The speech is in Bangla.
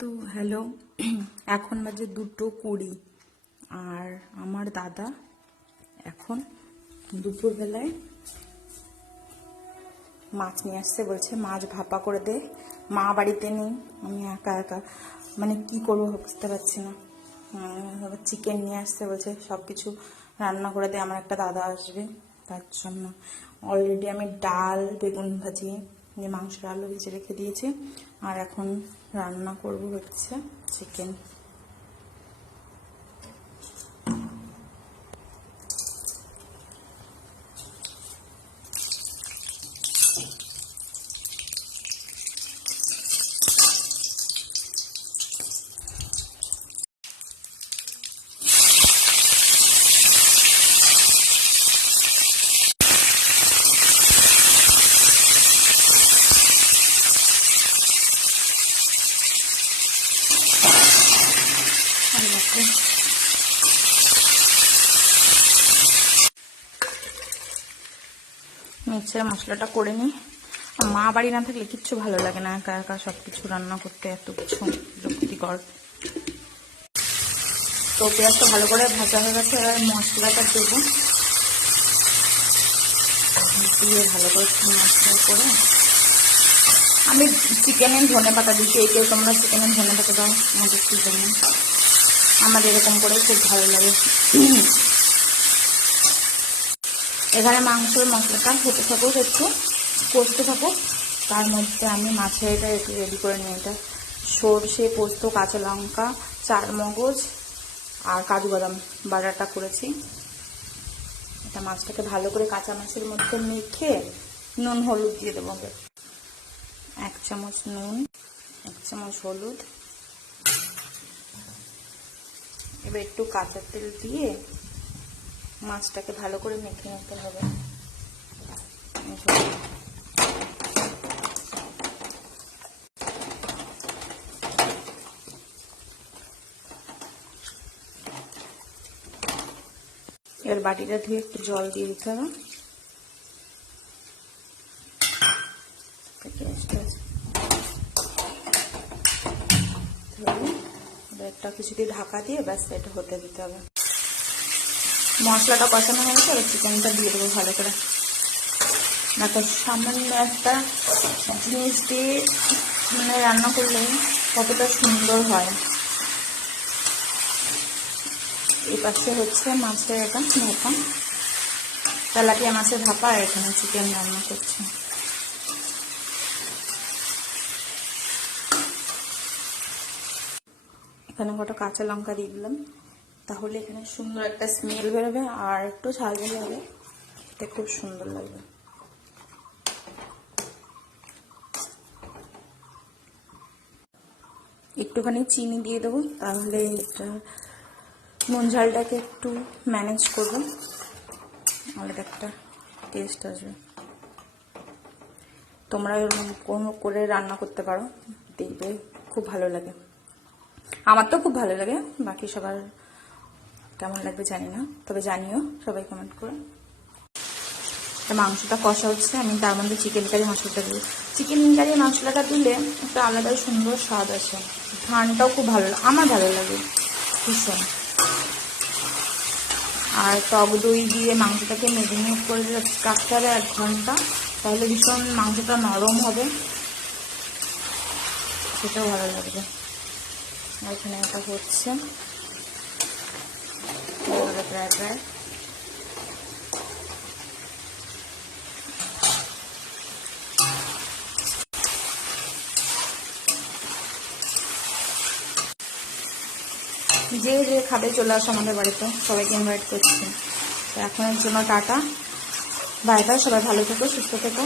তো হ্যালো, এখন বাজে 2:20 আর আমার দাদা এখন দুপুরবেলায় মাছ নিয়ে আসছে। বলছে মাছ ভাপা করে দে, মা বাড়িতে নেই, আমি একা একা মানে কি করবো বুঝতে পারছি না। চিকেন নিয়ে আসছে, বলছে সব কিছু রান্না করে দে, আমার একটা দাদা আসবে তার জন্য। অলরেডি আমি ডাল বেগুন ভাজি মাংসের আলু ভেজে রেখে দিয়েছি, আর এখন রান্না করব হচ্ছে চিকেন। মিক্সচারে মশলাটা করে নিই। মা বাড়ি না থাকলে কিচ্ছু ভালো লাগে না, একা একা সব কিছু রান্না করতে এত কিছু বিরক্তিকর। তো পেঁয়াজটা ভালো করে ভাজা হয়ে গেছে, এবার মশলাটা দেবো, দিয়ে ভালো করে মশলা করে আমি চিকেনে ধনে পাতা দিচ্ছি। এই কেউ তোমরা চিকেনে ধনে পাতা দাও, আমাদের চিকেনে আমার এরকম করে খুব ভালো লাগে। এখানে মাংসের মশলাটা হতে থাকুক, একটু কষতে থাকুক, তার মধ্যে আমি মাছের এটা একটু রেডি করে নিই। এটা সরষে, পোস্ত, কাঁচা লঙ্কা, চারমগজ আর কাজু বাদাম বাটাটা করেছি। এটা মাছটাকে ভালো করে কাঁচা মাছের মধ্যে মেখে নুন হলুদ দিয়ে দেবো। 1 চামচ নুন, 1 চামচ হলুদ, এবার একটু কাঁচা তেল দিয়ে মাছটাকে ভালো করে মেখে নিতে হবে। এবার বাটিটা ধুয়ে একটু জল দিয়ে দিতে হবে। একটা কিছু দিয়ে ঢাকা দিয়ে ব্যাস এটা হতে দিতে হবে। মশলাটা কষানো হয়ে গেছে, এবার চিকেনটা দিয়ে দেবো ভালো করে। দেখো সামান্য একটা জিনিস দিয়ে মানে রান্না করলে কতটা সুন্দর হয়। এই পাশে হচ্ছে মাছের এটা ভাপা, তেলাপিয়া মাছের ভাপা, আর এখানে চিকেন রান্না করছি। এখানে কটা কাঁচা লঙ্কা দিয়ে দিলাম, তাহলে এখানে সুন্দর একটা স্মেল বেরোবে, আর একটু ঝাল ঝাল হবে, খেতে খুব সুন্দর লাগবে। একটুখানি চিনি দিয়ে দেবো, তাহলে এটা নুন ঝালটাকে একটু ম্যানেজ করবো, আলাদা একটা টেস্ট আসবে। তোমরা কোনো করে রান্না করতে পারো, দেখবে খুব ভালো লাগে। আমার তো খুব ভালো লাগে, বাকি সবার কেমন লাগবে জানি না, তবে জানিও সবাই কমেন্ট করে। মাংসটা কষা হচ্ছে, আমি তার মধ্যে চিকেন কারি মশলাটা দিই। চিকেন কারি মশলাটা দিলে একটা আলাদা সুন্দর স্বাদ আছে, ঘ্রাণটাও খুব ভালো, আমার ভালো লাগে ভীষণ। আর টক দই দিয়ে মাংসটাকে মেরিনেট করে রাখতে হবে 1 ঘন্টা, তাহলে ভীষণ মাংসটা নরম হবে, সেটাও ভালো লাগবে। আর এখানে এটা হচ্ছে প্রায় প্রায় যে যে খাবে চলে আসো আমাদের বাড়িতে, সবাইকে ইনভাইট করছি। তো এখনের জন্য টাটা, বাই বাই, সবাই ভালো থেকো, সুস্থ থেকো।